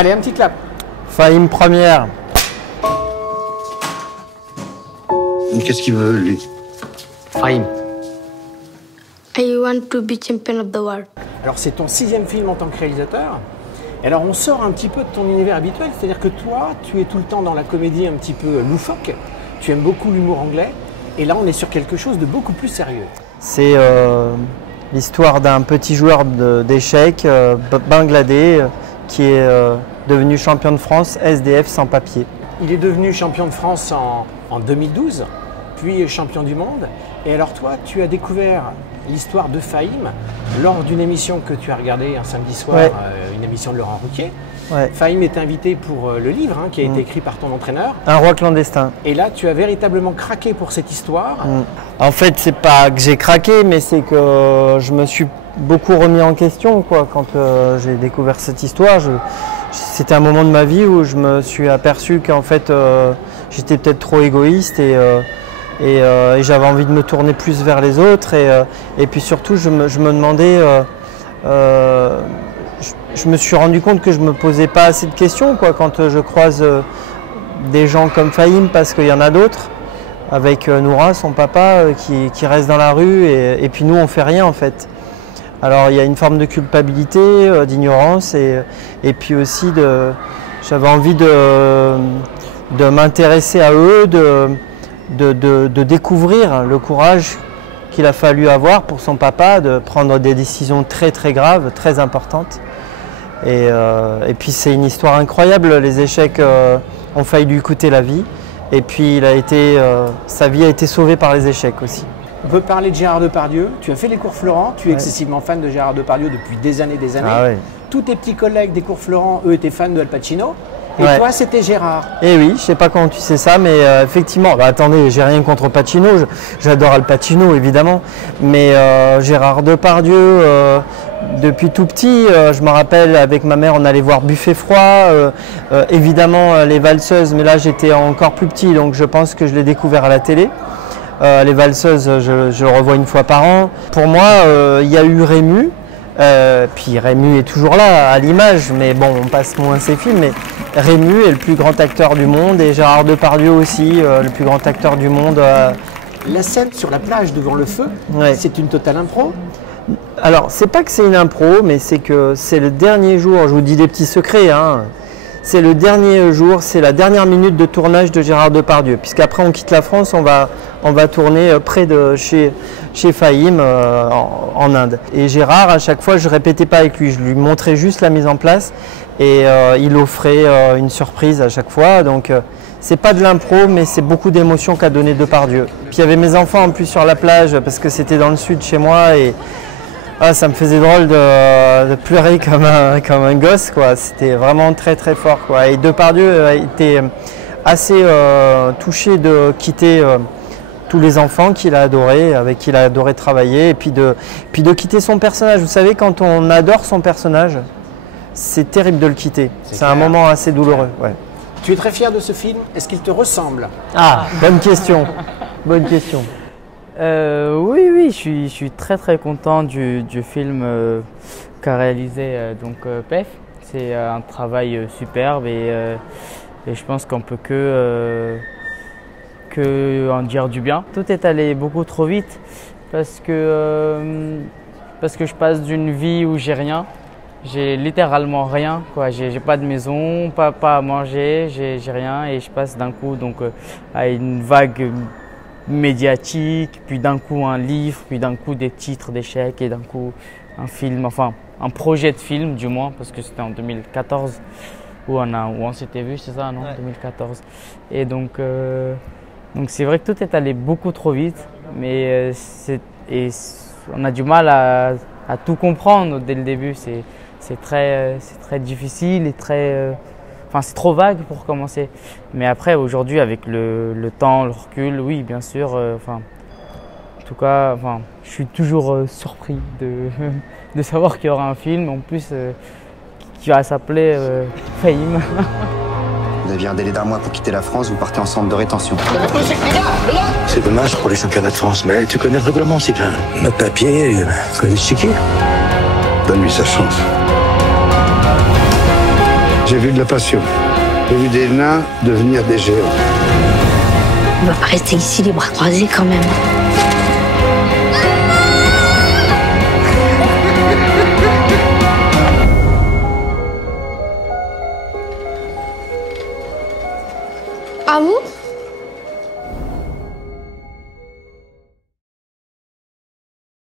Allez, un petit clap. Fahim première. Qu'est-ce qu'il veut, lui? Fahim. I want to be champion of the world. Alors, c'est ton 6e film en tant que réalisateur. Et alors, on sort un petit peu de ton univers habituel, c'est-à-dire que toi, tu es tout le temps dans la comédie un petit peu loufoque. Tu aimes beaucoup l'humour anglais. Et là, on est sur quelque chose de beaucoup plus sérieux. C'est l'histoire d'un petit joueur d'échecs bangladais qui est devenu champion de France SDF sans papier. Il est devenu champion de France en 2012, puis champion du monde. Et alors toi, tu as découvert l'histoire de Fahim lors d'une émission que tu as regardée un samedi soir, ouais. Une émission de Laurent Ruquier. Ouais. Fahim est invité pour le livre qui a été écrit par ton entraîneur. Un roi clandestin. Et là, tu as véritablement craqué pour cette histoire. En fait, c'est pas que j'ai craqué, mais c'est que je me suis beaucoup remis en question quand j'ai découvert cette histoire. C'était un moment de ma vie où je me suis aperçu qu'en fait, j'étais peut-être trop égoïste et j'avais envie de me tourner plus vers les autres. Et puis surtout, je me demandais... je me suis rendu compte que je ne me posais pas assez de questions quand je croise des gens comme Fahim, parce qu'il y en a d'autres, avec Noura, son papa, qui reste dans la rue, et puis nous on ne fait rien en fait. Alors il y a une forme de culpabilité, d'ignorance, et puis aussi j'avais envie de m'intéresser à eux, de découvrir le courage qu'il a fallu avoir pour son papa, de prendre des décisions très très graves, très importantes. Et puis c'est une histoire incroyable, les échecs ont failli lui coûter la vie. Et puis sa vie a été sauvée par les échecs aussi. On peut parler de Gérard Depardieu. Tu as fait les cours Florent, tu es excessivement fan de Gérard Depardieu depuis des années. Ah ouais. Tous tes petits collègues des cours Florent, eux, étaient fans de Al Pacino. Et toi, c'était Gérard. Eh oui, je ne sais pas comment tu sais ça, mais effectivement, attendez, j'ai rien contre Pacino, j'adore Al Pacino évidemment, mais Gérard Depardieu, depuis tout petit, je me rappelle avec ma mère, on allait voir Buffet froid, évidemment les valseuses, mais là j'étais encore plus petit, donc je pense que je l'ai découvert à la télé. Les valseuses, je le revois une fois par an. Pour moi, il y a eu Rému. Puis Rému est toujours là à l'image, mais bon, on passe moins ses films. Mais Rému est le plus grand acteur du monde et Gérard Depardieu aussi, le plus grand acteur du monde. La scène sur la plage devant le feu, c'est une totale impro? Alors, c'est pas que c'est une impro, mais c'est que c'est le dernier jour, je vous dis des petits secrets, c'est le dernier jour, c'est la dernière minute de tournage de Gérard Depardieu, puisqu'après on quitte la France, on va tourner près de chez Fahim en Inde. Et Gérard, à chaque fois, je ne répétais pas avec lui, je lui montrais juste la mise en place et il offrait une surprise à chaque fois. Donc c'est pas de l'impro, mais c'est beaucoup d'émotions qu'a donné Depardieu. Puis il y avait mes enfants en plus sur la plage, parce que c'était dans le sud chez moi et ça me faisait drôle de pleurer comme un gosse, quoi. C'était vraiment très très fort, quoi. Et Depardieu a été assez touché de quitter tous les enfants qu'il a adorés, avec qui il a adoré travailler, et puis de quitter son personnage. Vous savez, quand on adore son personnage, c'est terrible de le quitter. C'est un moment assez douloureux. Ouais. Tu es très fier de ce film. Est-ce qu'il te ressemble? Ah, bonne question. Bonne question. Oui, je suis très très content du film qu'a réalisé PEF. C'est un travail superbe et je pense qu'on peut que en dire du bien. Tout est allé beaucoup trop vite parce que je passe d'une vie où j'ai rien. J'ai littéralement rien, quoi. J'ai pas de maison, pas à manger, j'ai rien et je passe d'un coup à une vague médiatique, puis d'un coup un livre, puis d'un coup des titres d'échecs et d'un coup un film, enfin un projet de film du moins, parce que c'était en 2014 où on s'était vu, c'est ça, non? Ouais. 2014. Et donc c'est vrai que tout est allé beaucoup trop vite, mais on a du mal à tout comprendre dès le début. C'est très difficile et c'est trop vague pour commencer. Mais après, aujourd'hui, avec le temps, le recul, oui, bien sûr. En tout cas, je suis toujours surpris de savoir qu'il y aura un film, en plus, qui va s'appeler Fahim. Vous aviez un délai d'un mois pour quitter la France, vous partez en centre de rétention. C'est dommage pour les championnats de France, mais tu connais le règlement, Sylvain. Notre papier, connais le chiquier. Donne-lui sa chance. J'ai vu de la passion. J'ai vu des nains devenir des géants. On va pas rester ici les bras croisés quand même. Ah bon?